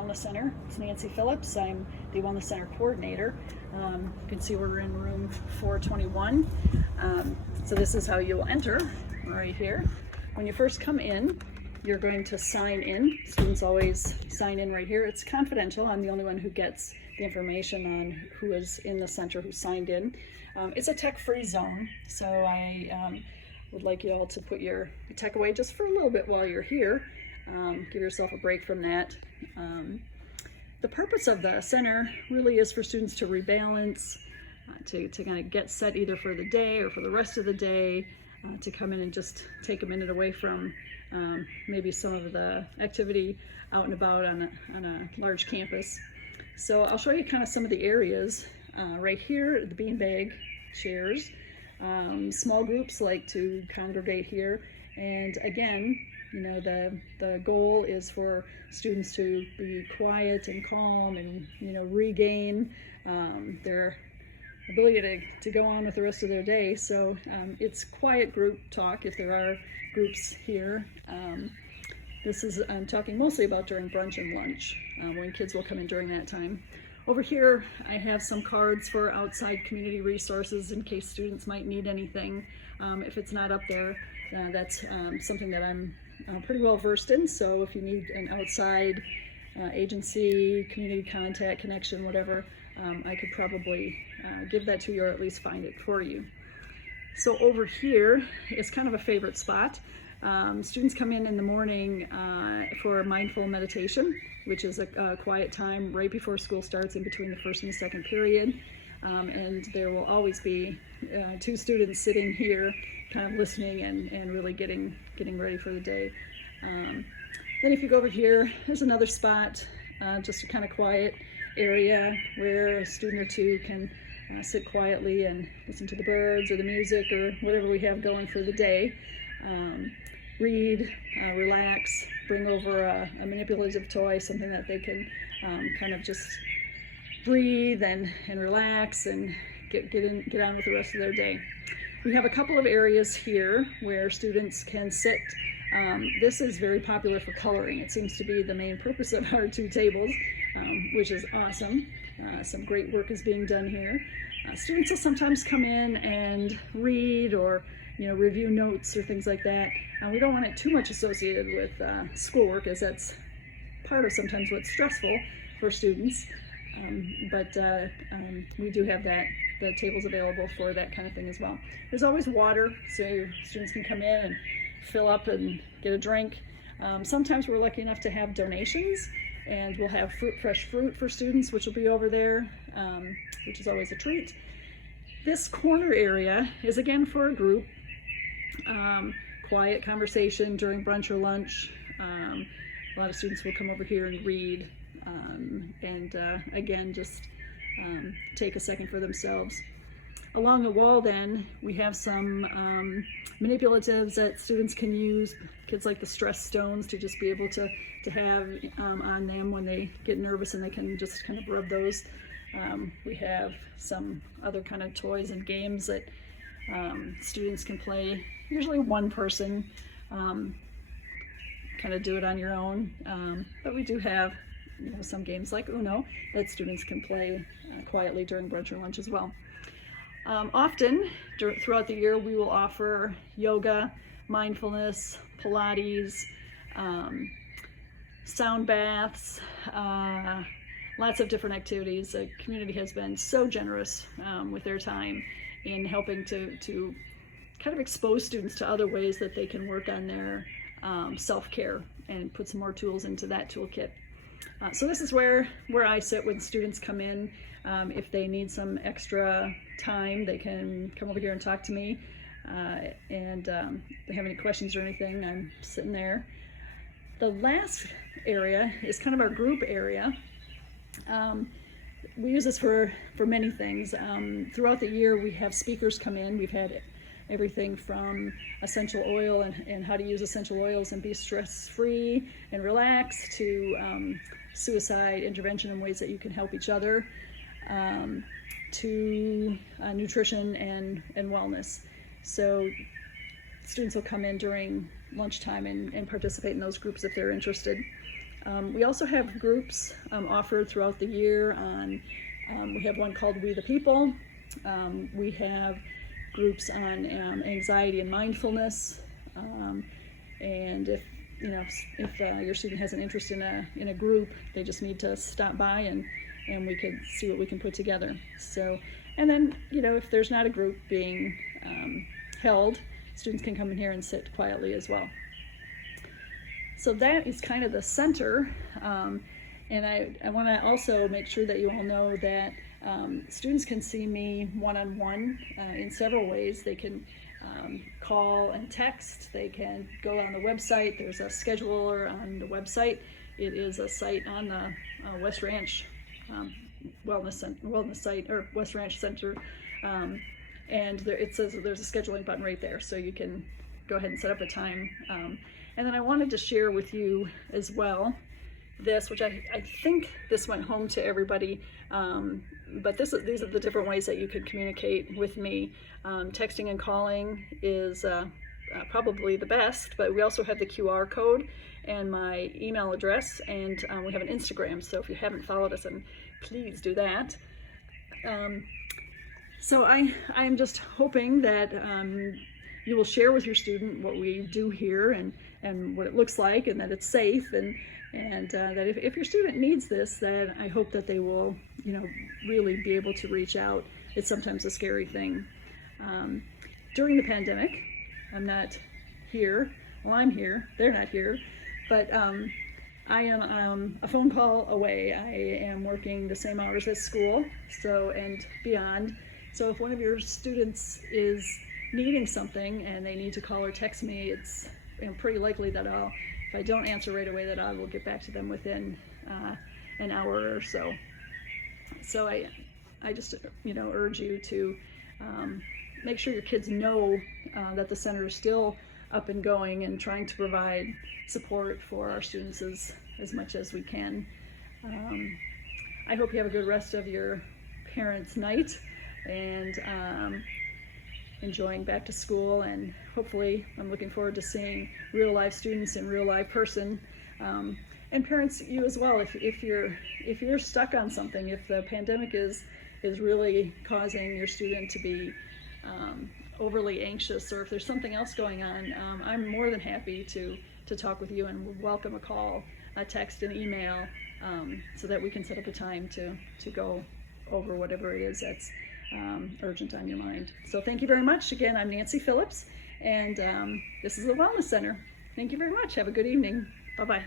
Wellness Center. It's Nancy Phillips. I'm the Wellness Center coordinator. You can see we're in room 421. So this is how you'll enter right here. When you first come in, you're going to sign in. Students always sign in right here. It's confidential. I'm the only one who gets the information on who is in the center, who signed in. It's a tech-free zone, so I would like you all to put your tech away just for a little bit while you're here. Give yourself a break from that. The purpose of the center really is for students to rebalance, to kind of get set either for the day or for the rest of the day, to come in and just take a minute away from maybe some of the activity out and about on a large campus. So I'll show you kind of some of the areas. Right here, the beanbag chairs. Small groups like to congregate here, and again, you know, the goal is for students to be quiet and calm and, you know, regain their ability to go on with the rest of their day. So it's quiet group talk if there are groups here. I'm talking mostly about during brunch and lunch, when kids will come in during that time. Over here, I have some cards for outside community resources in case students might need anything. If it's not up there, that's something that I'm pretty well versed in. So if you need an outside agency, community contact, connection, whatever, I could probably give that to you or at least find it for you. So over here is kind of a favorite spot. Students come in the morning for mindful meditation, which is a quiet time right before school starts, in between the first and the second period. And there will always be two students sitting here kind of listening and really getting ready for the day. Then if you go over here, there's another spot, just a kind of quiet area where a student or two can sit quietly and listen to the birds or the music or whatever we have going for the day. Read, relax, bring over a manipulative toy, something that they can kind of just breathe and relax and get on with the rest of their day. We have a couple of areas here where students can sit. This is very popular for coloring. It seems to be the main purpose of our two tables, which is awesome. Some great work is being done here. Students will sometimes come in and read or, you know, review notes or things like that. We don't want it too much associated with schoolwork, as that's part of sometimes what's stressful for students. But we do have the tables available for that kind of thing as well. There's always water, so your students can come in and fill up and get a drink. Sometimes we're lucky enough to have donations, and we'll have fresh fruit for students, which will be over there, which is always a treat. This corner area is again for a group. Quiet conversation during brunch or lunch. A lot of students will come over here and read, and again, just take a second for themselves. Along the wall then, we have some manipulatives that students can use. Kids like the stress stones to just be able to have on them when they get nervous, and they can just kind of rub those. We have some other kind of toys and games that students can play. Usually one person, kind of do it on your own, but we do have, you know, some games like Uno that students can play quietly during brunch or lunch as well. Often throughout the year, we will offer yoga, mindfulness, Pilates, sound baths, lots of different activities. The community has been so generous with their time in helping to kind of expose students to other ways that they can work on their self-care and put some more tools into that toolkit. So this is where I sit when students come in. If they need some extra time, they can come over here and talk to me. And if they have any questions or anything, I'm sitting there. The last area is kind of our group area. We use this for many things. Throughout the year, we have speakers come in. We've had everything from essential oil and how to use essential oils and be stress-free and relaxed, to suicide intervention and ways that you can help each other, to nutrition and wellness. So students will come in during lunchtime and participate in those groups if they're interested. We also have groups offered throughout the year on, we have one called We the People. We have groups on anxiety and mindfulness. And if your student has an interest in a group, they just need to stop by and we can see what we can put together. So, and then, if there's not a group being held, students can come in here and sit quietly as well. So that is kind of the center. And I want to also make sure that you all know that students can see me one-on-one in several ways. They can call and text. They can go on the website. There's a scheduler on the website. It is a site on the West Ranch wellness site, or West Ranch Center, and it says there's a scheduling button right there, so you can go ahead and set up a time. And then I wanted to share with you as well this, which I think this went home to everybody, but these are the different ways that you can communicate with me. Texting and calling is probably the best, but we also have the QR code and my email address, and we have an Instagram, so if you haven't followed us, then please do that. So I'm just hoping that you will share with your student what we do here and what it looks like, and that it's safe, and that if your student needs this, that I hope that they will, really be able to reach out. It's sometimes a scary thing. During the pandemic, I'm not here. Well, I'm here. They're not here. But I am a phone call away. I am working the same hours as school, and beyond. So if one of your students is needing something and they need to call or text me, it's pretty likely that if I don't answer right away, that I will get back to them within an hour or so. So I just urge you to make sure your kids know that the center is still up and going and trying to provide support for our students as much as we can. I hope you have a good rest of your parents' night, and enjoying back to school, and hopefully I'm looking forward to seeing real life students in real life person, and parents, you as well. If you're stuck on something, if the pandemic is really causing your student to be overly anxious, or if there's something else going on, I'm more than happy to talk with you, and welcome a call, a text, an email, so that we can set up a time to go over whatever it is that's urgent on your mind. So thank you very much. Again, I'm Nancy Phillips, and this is the Wellness Center. Thank you very much. Have a good evening. Bye-bye.